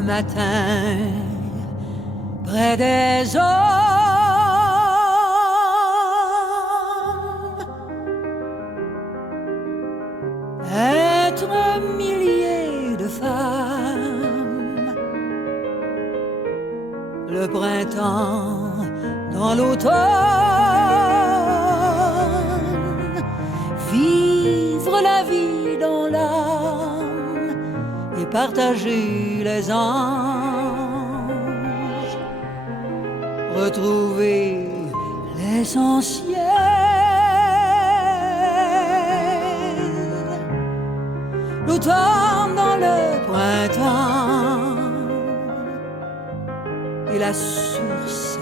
le matin près des hommes, être un millier de femmes, le printemps dans l'automne, vivre la vie dans l'âme et partager les anges, retrouver l'essentiel, l'automne dans le printemps et la source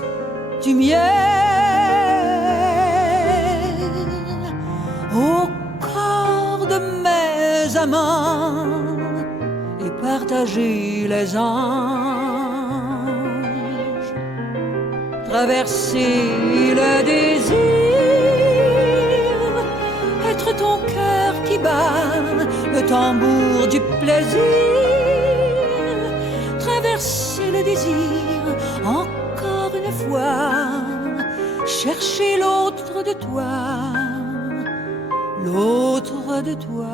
du miel au corps de mes amants et partager les anges, traverser le désir, être ton cœur qui bat, le tambour du plaisir, traverser le désir encore une fois, chercher l'autre de toi, l'autre de toi.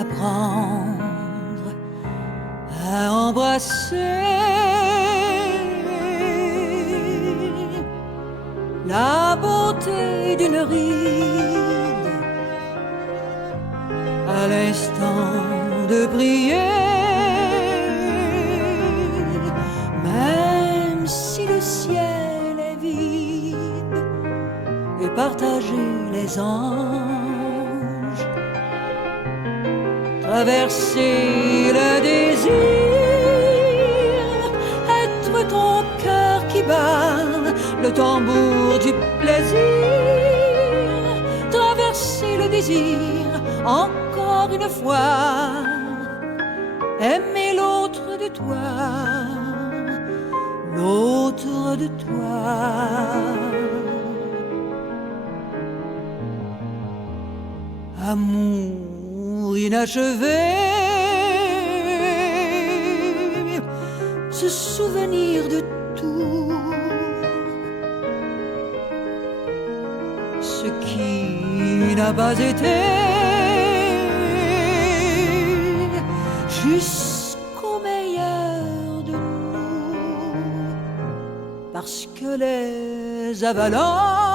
Apprendre à embrasser la beauté d'une ride à l'instant de prier, même si le ciel est vide, et partager les anges, traverser le désir, être ton cœur qui bat, le tambour du plaisir, traverser le désir encore une fois, aimer l'autre de toi, l'autre de toi. Amour inachevé, se souvenir de tout ce qui n'a pas été, jusqu'au meilleur de nous, parce que les avalanches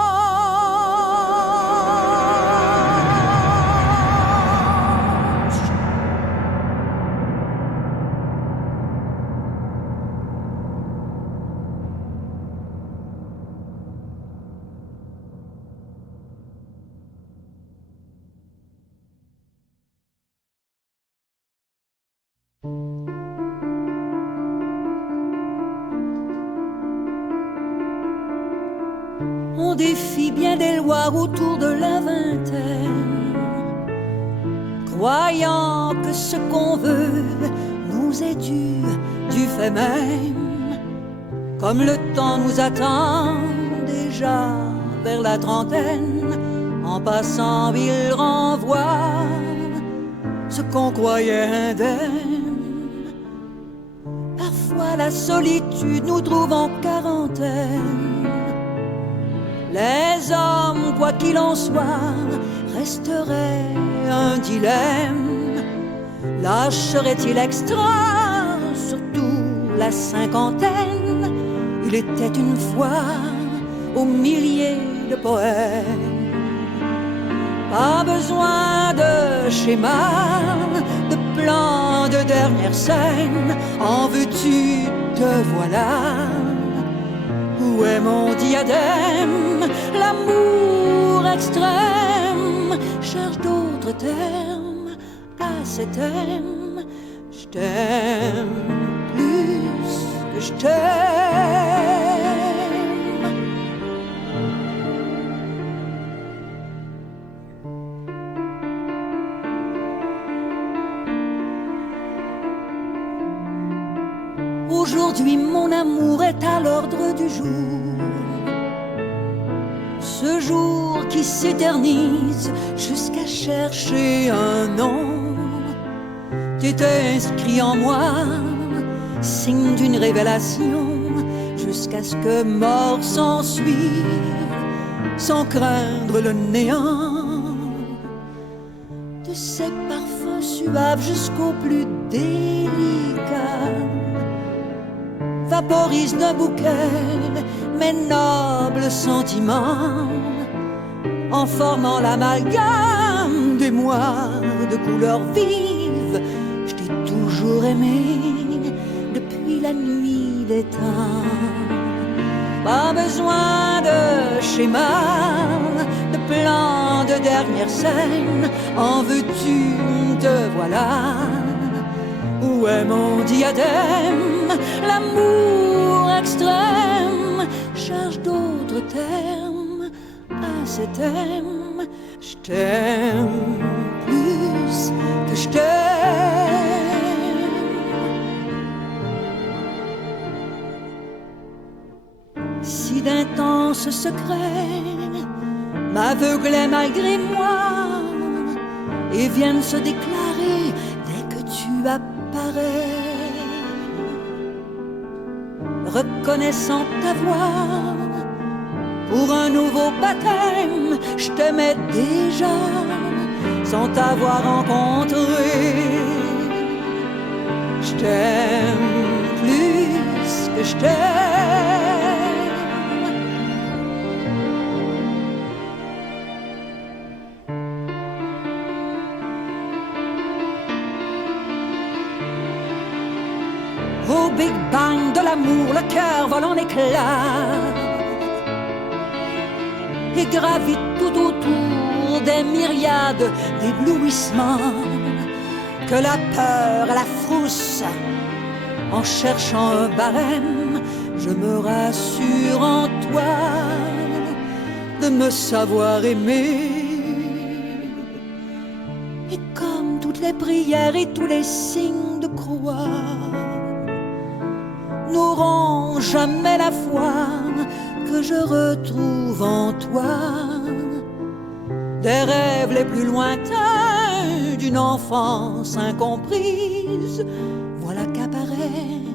on défie bien des lois autour de la vingtaine, croyant que ce qu'on veut nous est dû du fait même, comme le temps nous attend déjà vers la trentaine, en passant il renvoie ce qu'on croyait indemne. Parfois la solitude nous trouve en quarantaine. Les hommes, quoi qu'il en soit, resteraient un dilemme. Lâcherait-il extra, surtout la cinquantaine? Il était une fois aux milliers de poèmes. Pas besoin de schéma, de plan de dernière scène. En veux-tu, te voilà. Où est mon diadème? L'amour extrême cherche d'autres termes à ces thèmes. Je t'aime plus que je t'aime. Aujourd'hui mon amour est à l'ordre du jour, ce jour qui s'éternise jusqu'à chercher un nom. T'étais inscrit en moi, signe d'une révélation, jusqu'à ce que mort s'ensuive, sans craindre le néant. De ces parfums suaves jusqu'au plus délicat, vaporise d'un bouquet mes nobles sentiments, en formant l'amalgame des mois de couleurs vives. Je t'ai toujours aimé depuis la nuit des temps. Pas besoin de schéma, de plan de dernière scène. En veux-tu, te voilà. Où est mon diadème? L'amour extrême charge d'autres termes à cet thème. Je t'aime plus que je t'aime. Si d'intenses secrets m'aveuglaient malgré moi et viennent se déclarer dès que tu apparais, reconnaissant ta voix pour un nouveau baptême, je t'aimais déjà sans t'avoir rencontré. Je t'aime plus que je t'aime. Au Big Bang de l'amour, le cœur vole en éclats et gravite tout autour des myriades d'éblouissements. Que la peur et la frousse, en cherchant un barème, je me rassure en toi de me savoir aimer. Et comme toutes les prières et tous les signes de croix n'auront jamais la foi que je retrouve en toi, des rêves les plus lointains d'une enfance incomprise, voilà qu'apparaît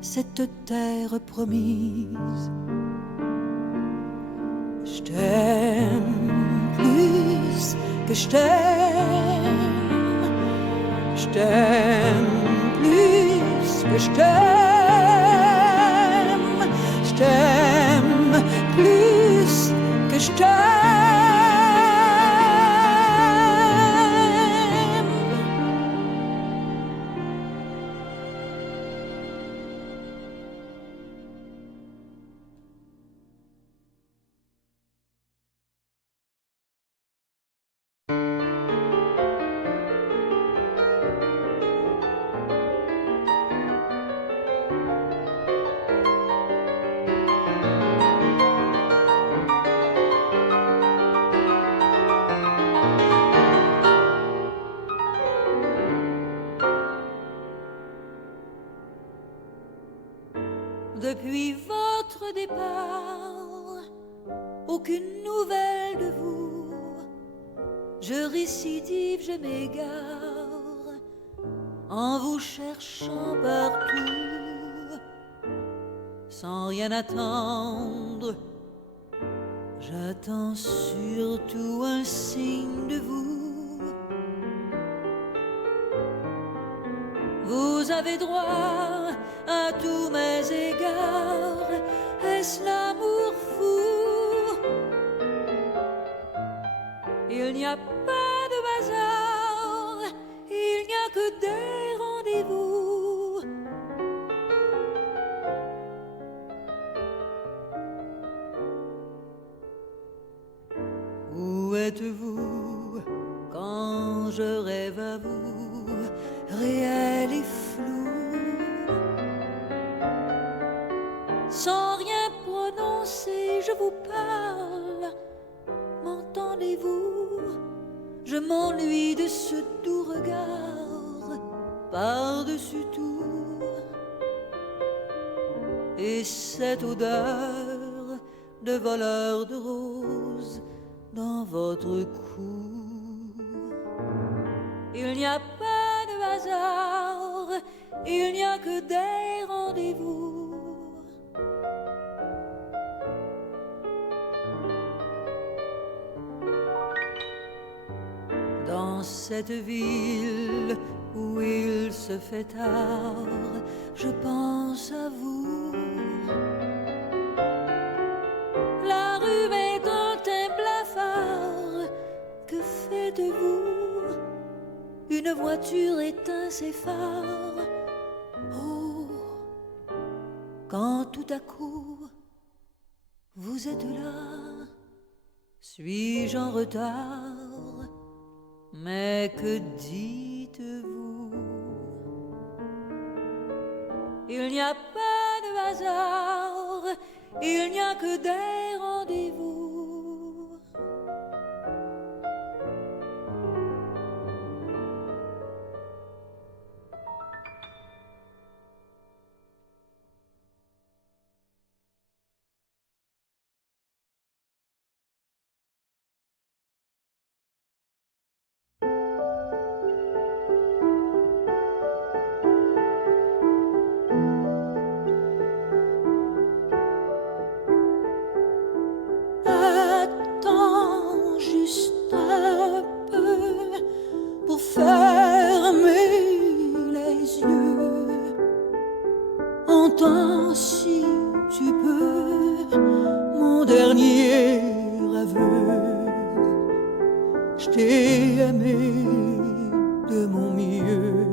cette terre promise. Je t'aime plus que je t'aime. Je t'aime plus que je t'aime. Je t'aime plus que je t'aime. Depuis votre départ, aucune nouvelle de vous. Je récidive, je m'égare, en vous cherchant partout. Sans rien attendre, j'attends surtout un signe de vous. Vous avez droit à tous mes égards, est-ce l'amour fou? Il n'y a pas de hasard, il n'y a que des rendez-vous. Où êtes-vous quand je rêve à vous? réel et flou. Sans rien prononcer, je vous parle. M'entendez-vous? Je m'ennuie de ce doux regard par-dessus tout. Et cette odeur de voleur de roses dans votre cou. Il n'y a pas de hasard, il n'y a que des rendez-vous. Dans cette ville où il se fait tard, je pense à vous. La rue est un blafard, que faites-vous? Une voiture éteint ses phares. Oh, quand tout à coup vous êtes là, suis-je en retard? Mais que dites-vous? Il n'y a pas de hasard, il n'y a que des rendez-vous. Attends juste un peu pour fermer les yeux. Entends si tu peux mon dernier aveu. Je t'ai aimé de mon mieux.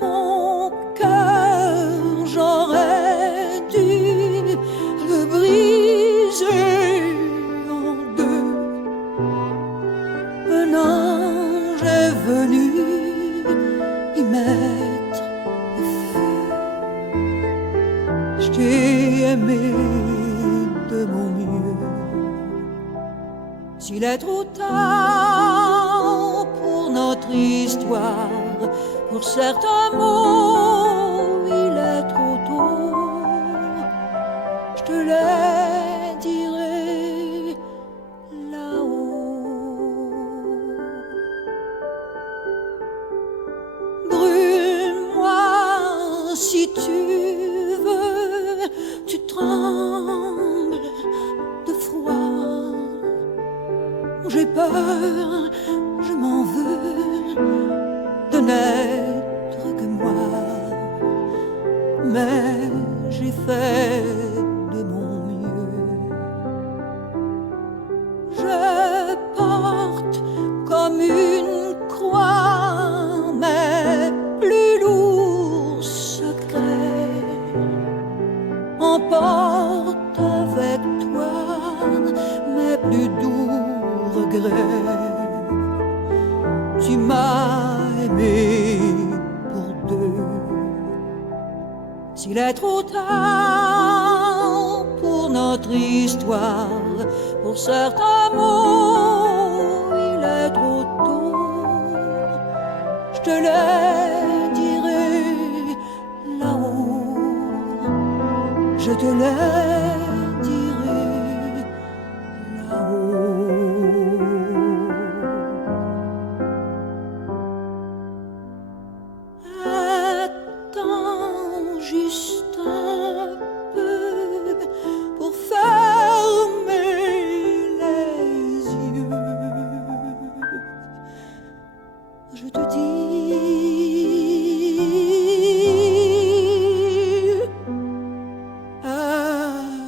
Mon cœur, j'aurais dû le briser en deux. Un ange est venu y mettre le feu. Je t'ai aimé de mon mieux. S'il est trop tard pour notre histoire, pour certains mots, il est trop tôt. Je te les dirai là-haut. Brûle-moi si tu veux, tu trembles de froid. J'ai peur, je m'en veux de n'être que moi, mais j'ai fait de mon mieux. Je porte comme une croix mes plus lourds secrets. Emporte avec toi mes plus doux regrets. Tu m'as aimé pour deux. S'il est trop tard pour notre histoire, pour certains mots, il est trop tôt. Je te les dirai là-haut. Je te les dirai là-haut. Attends juste un peu pour fermer les yeux. Je te dis adieu.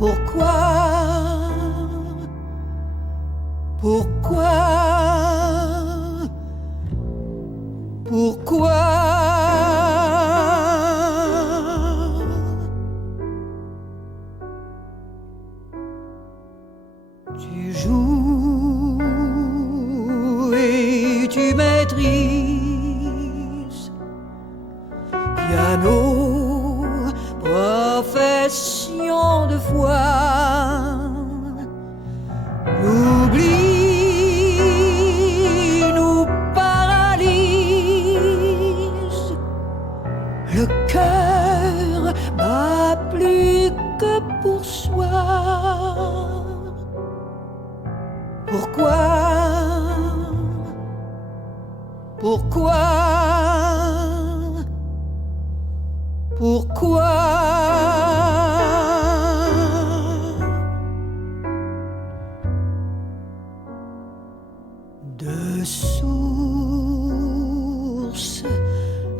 Pourquoi? Pourquoi? Pourquoi? Tu joues et tu maîtrises piano, profession de foi. L'oubli nous paralyse, le cœur bat plus que pour soi. Pourquoi? Pourquoi? Pourquoi? De sources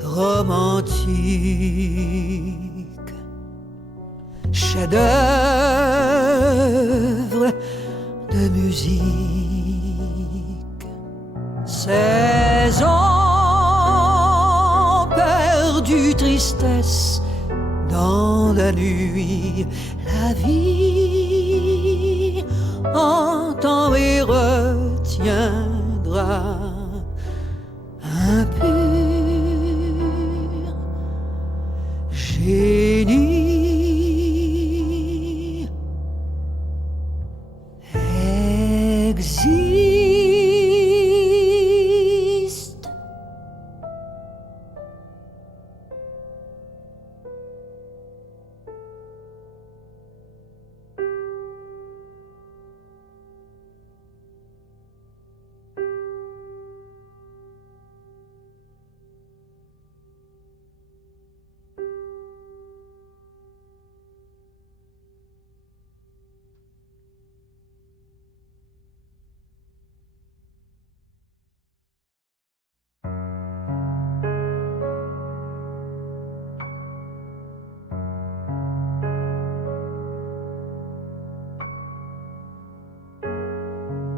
romantiques, chef-d'œuvre de musique, saison perdue, tristesse dans la nuit, la vie entend et retiendra impur génie existe.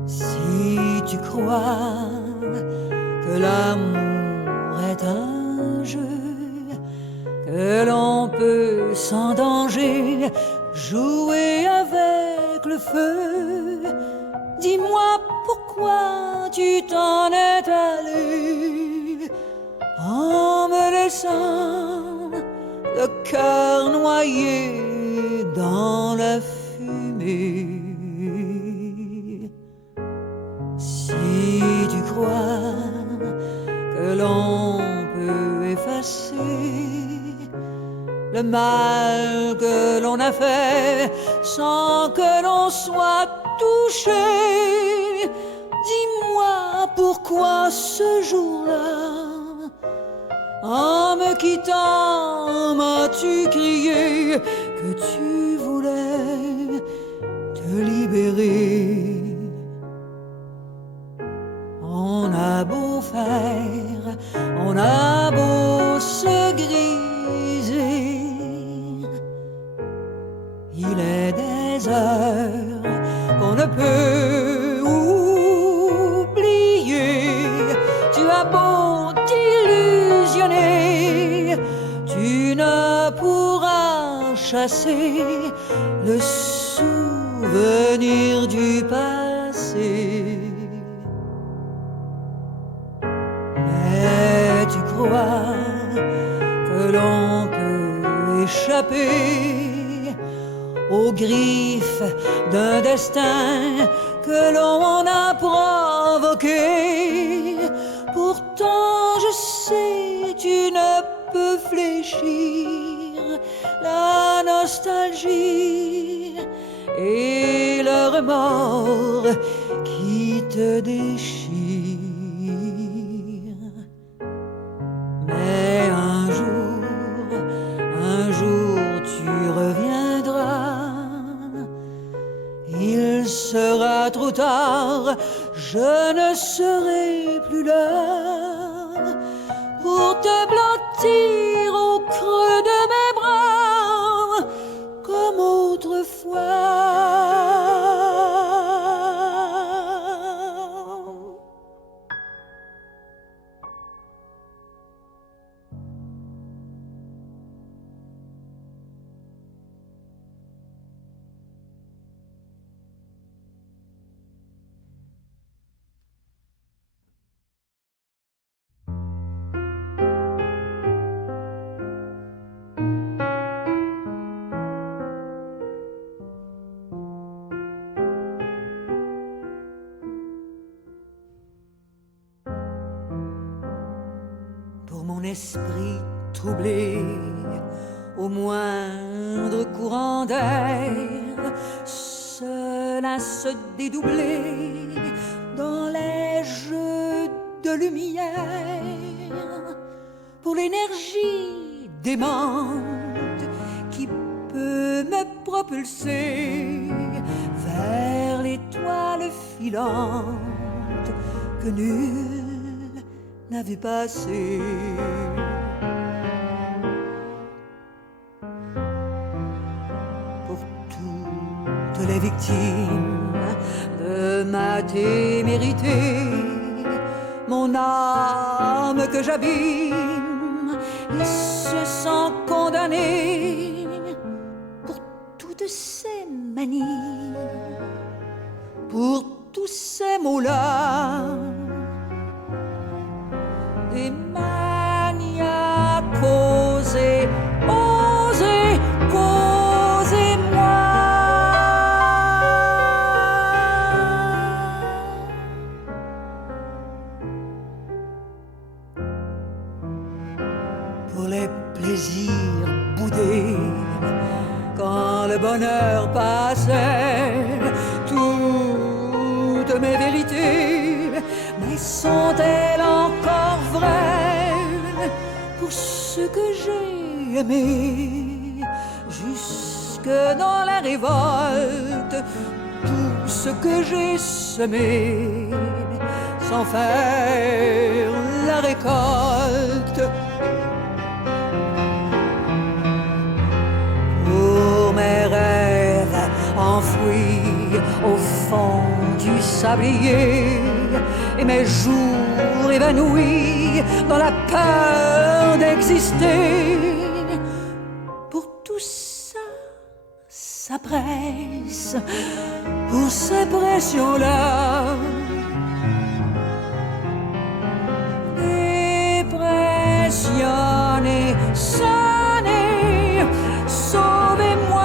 Si tu crois que l'amour est un jeu, que l'on peut sans danger jouer avec le feu, dis-moi pourquoi tu t'en es allé en me laissant le cœur noyé dans la fumée. Si tu crois que l'on peut effacer le mal que l'on a fait sans que l'on soit touché, dis-moi pourquoi ce jour-là, en me quittant, m'as-tu crié que tu voulais te libérer? On a beau faire, on a beau se griser, il est des heures qu'on ne peut oublier. Tu as beau t'illusionner, tu ne pourras chasser le souvenir du passé. Mais tu crois que l'on peut échapper aux griffes d'un destin que l'on a provoqué. Pourtant je sais, tu ne peux fléchir. La nostalgie et le remords qui te déchirent. Mais un jour tu reviendras. Il sera trop tard, je ne serai plus là pour te blottir au creux de mes bras comme autrefois. pour mon esprit troublé, au moindre courant d'air, seul à se dédoubler dans les jeux de lumière, pour l'énergie démente qui peut me propulser vers l'étoile filante que nul n'a vu passer. Pour toutes les victimes de ma témérité, mon âme que j'abîme et se sent condamnée pour toutes ces manies, pour tous ces mots-là, des manias causés, osés, causez-moi. Pour les plaisirs boudés, quand le bonheur passait, toutes mes vérités, mais sont-elles encore vraies pour ce que j'ai aimé, jusque dans la révolte, tout ce que j'ai semé, sans faire la récolte. Pour mes rêves enfouis au fond du sablier, et mes jours évanouis dans la peur d'exister, pour tout ça, ça presse, pour ces pressions-là, dépressionné, sonné, sauvez-moi.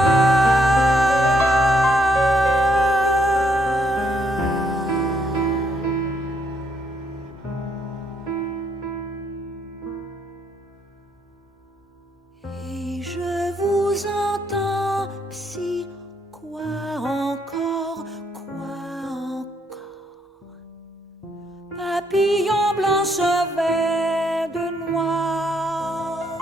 Et je vous entends, psy, quoi encore, papillon blanc chevet de noir,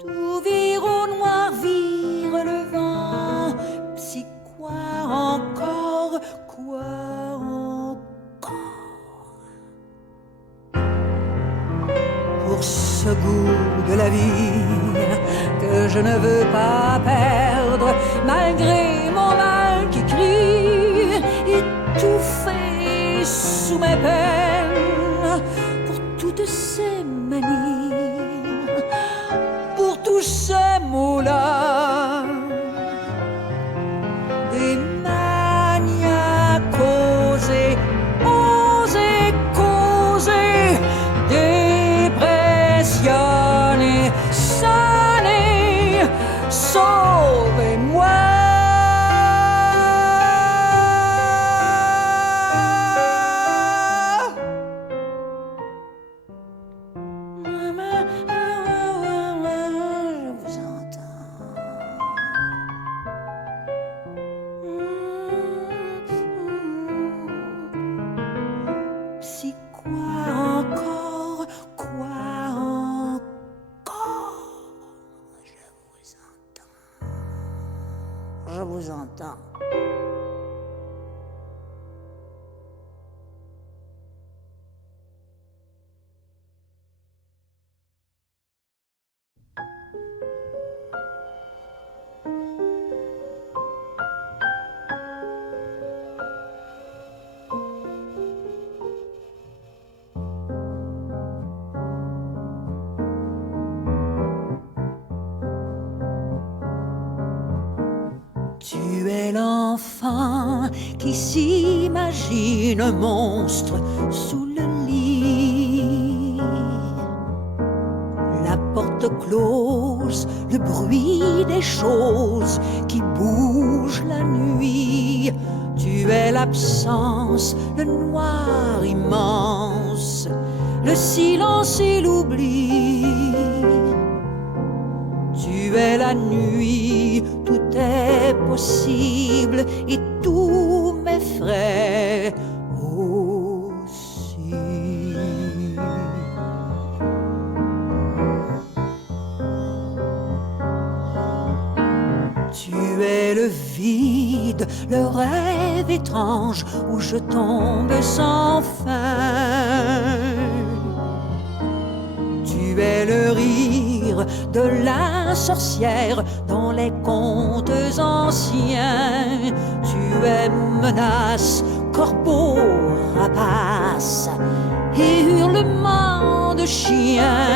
tout vire au noir, vire le vent, psy, quoi encore, pour ce goût de la vie que je ne veux pas perdre, malgré mon mal qui crie, étouffé sous mes peines, pour toutes ces manies, pour tous ces mots-là, des manias causés, osés causer, dépressionné, sonné, sauvez-moi. Si quoi encore, je vous entends. Tu es l'enfant qui s'imagine un monstre sous le lit. La porte close, le bruit des choses qui bougent la nuit. Tu es l'absence, le noir immense, le silence et l'oubli. Tu es la nuit, tout est possible et tout m'effraie aussi. Tu es le vide, le rêve étrange où je tombe sans fin. Tu es le rire de la sorcière dans les contes anciens. Tu es menace, corbeau, rapace et hurlement de chien.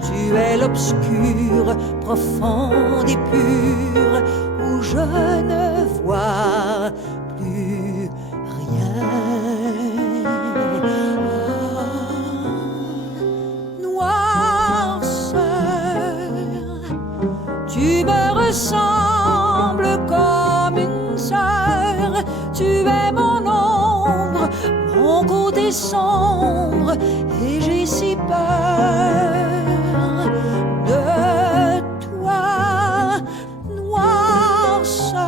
Tu es l'obscur, profond et pur, où je ne vois plus rien. Noirceur, tu me ressembles comme une sœur. Tu es mon ombre, mon côté sombre, et j'ai si peur de toi, noirceur,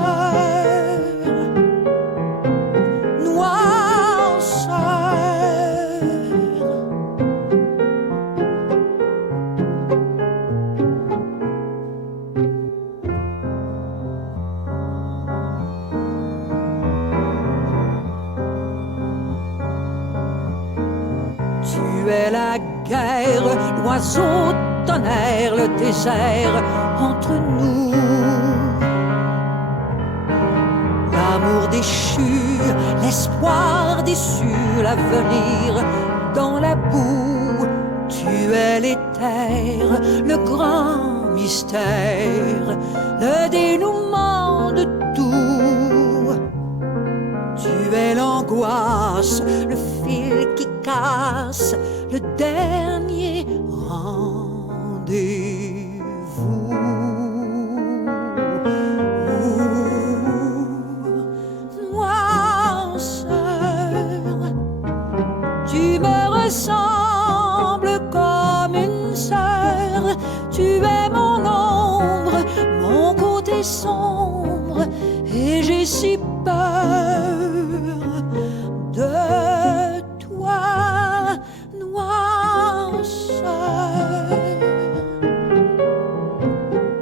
noirceur. Tu es la guerre, l'oiseau tonnerre, le désert entre nous. L'amour déchu, l'espoir déçu, l'avenir dans la boue. Tu es l'éther, le grand mystère, le dénouement de tout. Tu es l'angoisse, le fil qui casse, le dernier rendez-vous. Noirceur, tu me ressembles comme une sœur. Tu es mon ombre, mon côté sombre, et j'ai si peur de toi, noirceur,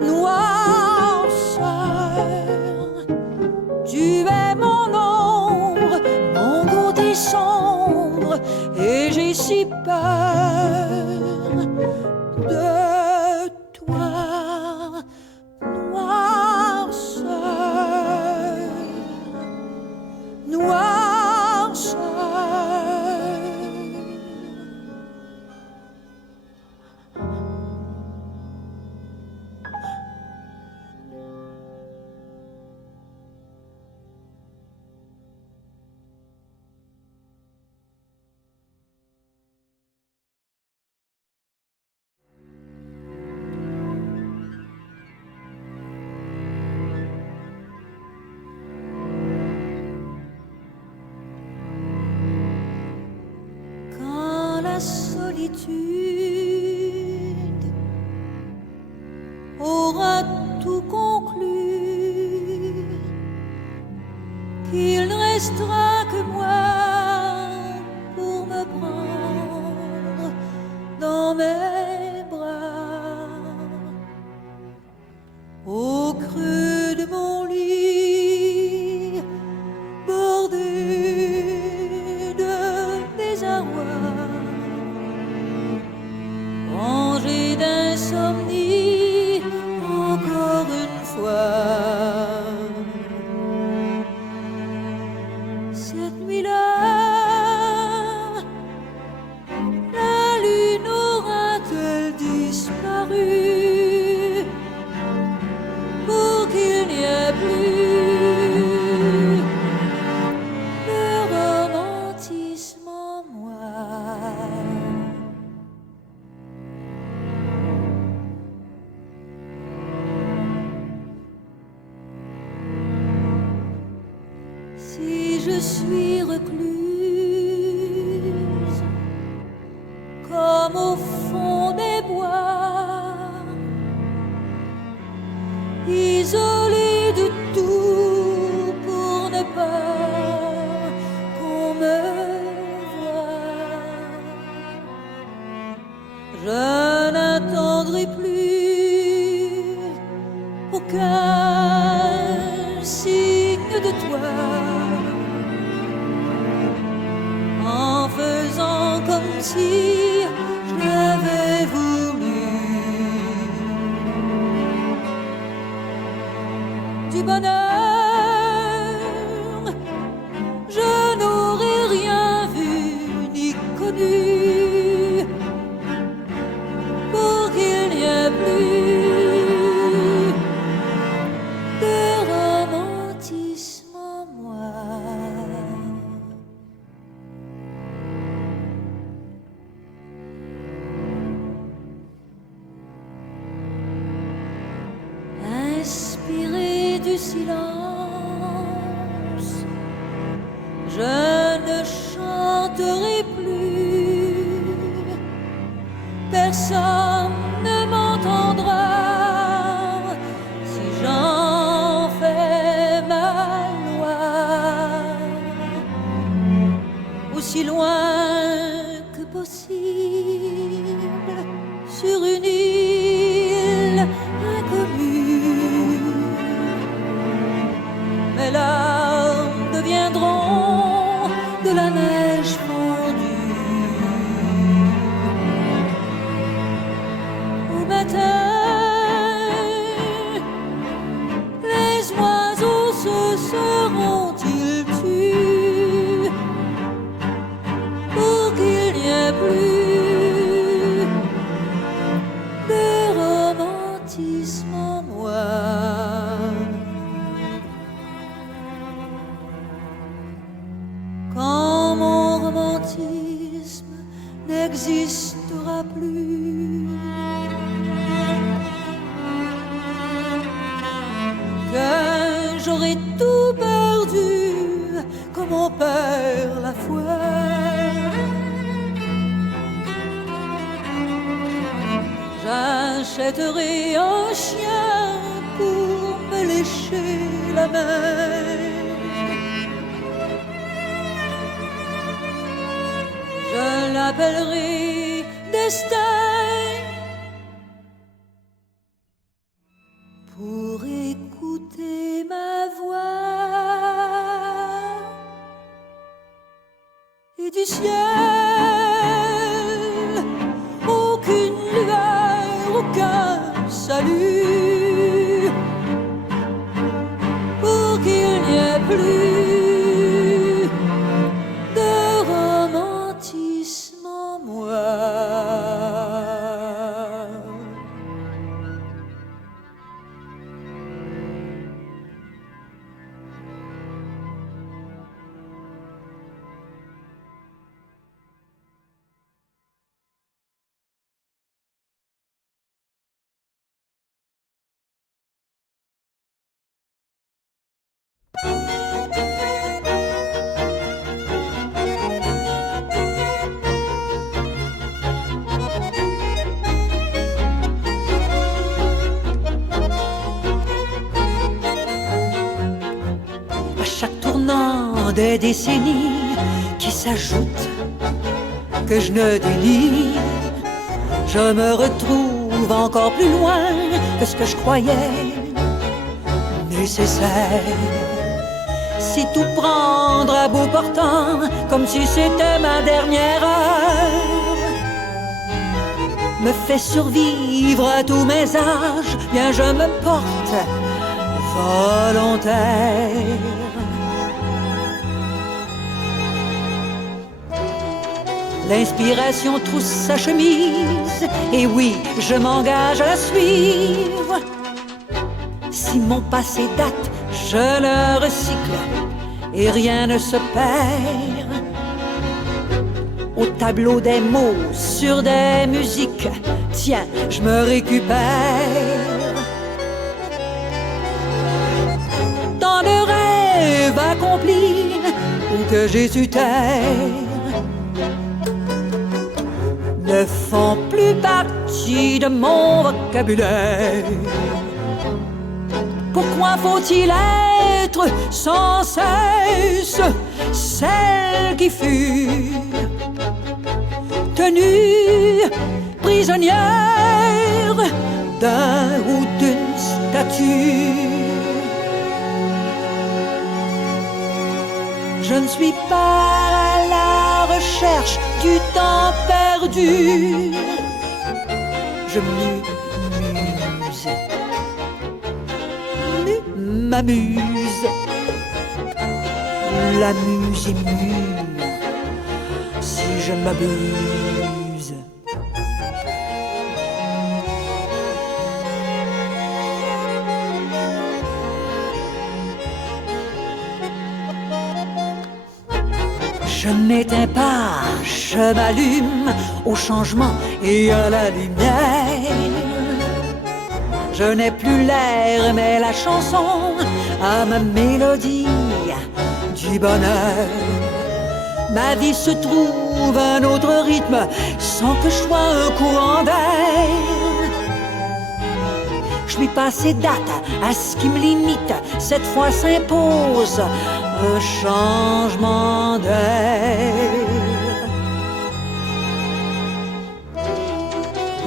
noirceur. Tu es mon ombre, mon côté sombre, et j'ai si peur de toi, noirceur, noirceur. Quand la solitude aura tout conclu, qu'il ne restera que moi pour me prendre dans mes bras. Au creux de mon lit, bordé de désarroi, rangé d'insomnie, encore une fois. Cette nuit-là, la lune aura-t-elle disparu pour qu'il n'y ait plus le romantisme en moi? Si je suis recluse tout pour ne pas qu'on me voie. Je n'attendrai plus aucun signe de toi, en faisant comme si je l'avais voulu. Du bonheur, je n'aurais rien vu ni connu pour qu'il n'y ait plus de romantisme en moi. Inspiré du silence, je ne chanterai plus. Personne ne m'entendra si j'en fais ma loi. Aussi loin que possible, sur une île inconnue, mes larmes deviendront de la neige fondue. Au matin, les oiseaux se seront-ils tus pour qu'il n'y ait plus de romantisme en moi. Quand mon romantisme n'existera plus, que j'aurai tout perdu comme on perd la foi. J'achèterai un chien pour me lécher la main. Je l'appellerai destin pour écouter ma voix. Et du ciel, aucune lueur, aucun salut, pour qu'il n'y ait plus de romantisme en moi. Des décennies qui s'ajoutent, que je ne délie, je me retrouve encore plus loin que ce que je croyais nécessaire. Si tout prendre à bout portant, comme si c'était ma dernière heure, me fait survivre à tous mes âges, bien je me porte volontaire. L'inspiration trousse sa chemise, et oui, je m'engage à la suivre. Si mon passé date, je le recycle, et rien ne se perd. Au tableau des mots, sur des musiques, tiens, je me récupère. Tant de rêves accomplis, ou que j'ai su taire, ne font plus partie de mon vocabulaire. Pourquoi faut-il être sans cesse celle qui fut tenue prisonnière d'un ou d'une statue? Je ne suis pas à la recherche du temps perdu. Je m'amuse. La muse est mue si je m'abuse. Je n'éteins pas, je m'allume au changement et à la lumière. Je n'ai plus l'air mais la chanson à ma mélodie du bonheur. Ma vie se trouve un autre rythme sans que je sois un courant d'air. Je suis passé date à ce qui me limite, cette fois s'impose un changement d'air.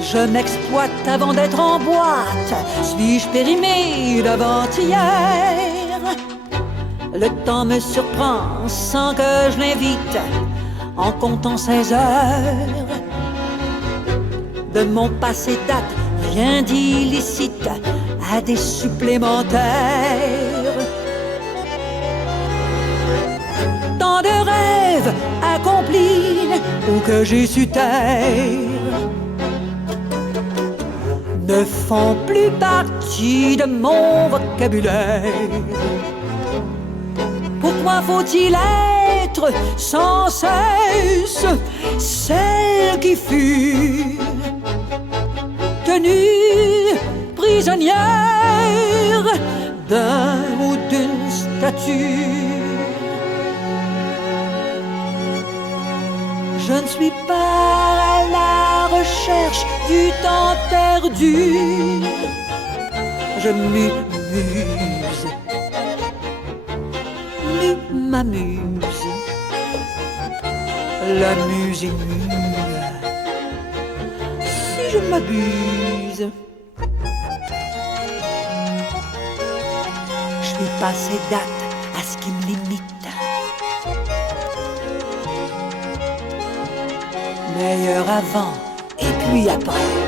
Je m'exploite avant d'être en boîte. Suis-je périmé d'avant-hier? Le temps me surprend sans que je l'invite en comptant 16 heures. De mon passé date rien d'illicite à des supplémentaires. Tant de rêves accomplis ou que j'ai su taire ne font plus partie de mon vocabulaire. Pourquoi faut-il être sans cesse celle qui fut tenue prisonnière d'un ou d'une statue? Je ne suis pas à la recherche du temps perdu. Je m'amuse, m'amuse. La muse est mue si je m'abuse. Je suis passé date à ce qui me limite. Meilleur avant et puis après.